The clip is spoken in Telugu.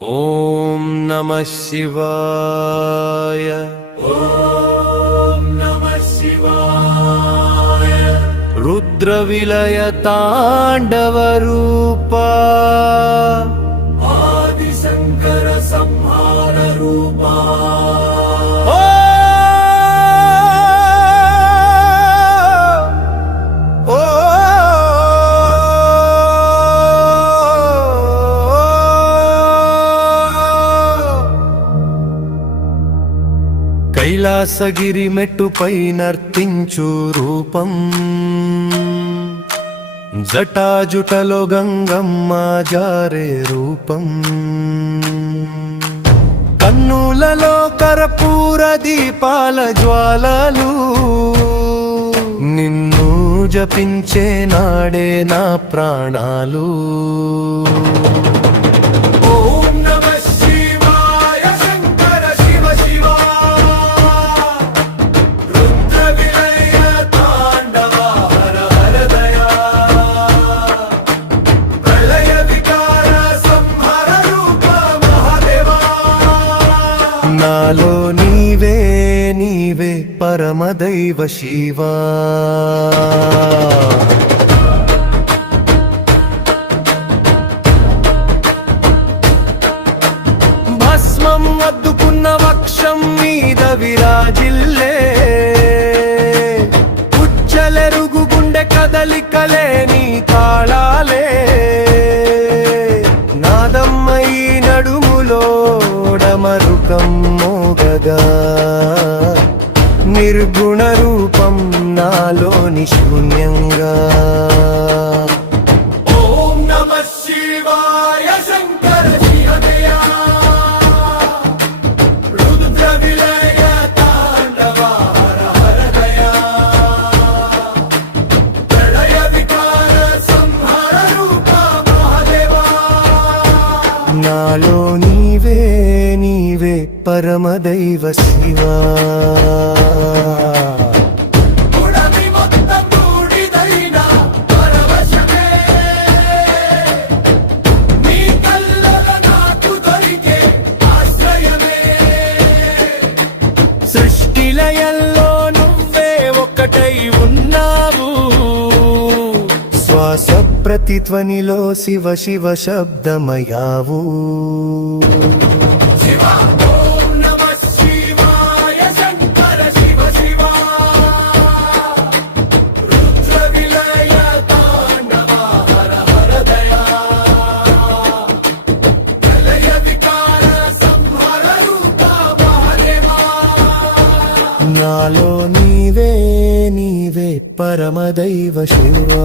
ఓం నమః శివాయ. ఓం నమః శివాయ. రుద్ర విలయ తాండవ రూపా, ఆది శంకర సంహార రూపా. కైలాసగిరి మెట్టుపై నర్తించు రూపం, జటాజుటలో గంగమ్మ జారే రూపం, కన్నులలో కర్పూర దీపాల జ్వాలలు, నిన్ను జపించే నాడే నా ప్రాణాలు. నాలో నీవే నీవే పరమదైవ శివా. భస్మం అద్దుకున్న వక్షం మీద విరాజిల్లే, ఉచ్చలెరుగు గుండె కదలికలే నీ తాళాలే, నాదమ్మై నడుములో డమరుకం మోగగా, నిర్గుణ రూపం నాలోని శూన్యంగా. ఓం నమః శివాయ శంకర శివదయా, రుద్ర విలయ తాండవ హర హర దయా, ప్రళయ వికార సంహార రూప మహాదేవా. నాలో నీవే నీవే పరమదైవ శివా. సృష్టిలయల్లో నువ్వే ఒకటై ఉన్నావు, శ్వాస ప్రతిధ్వనిలో శివ శివ శబ్దమయావు. నాలో నీవే నీవే పరమదైవ శివా.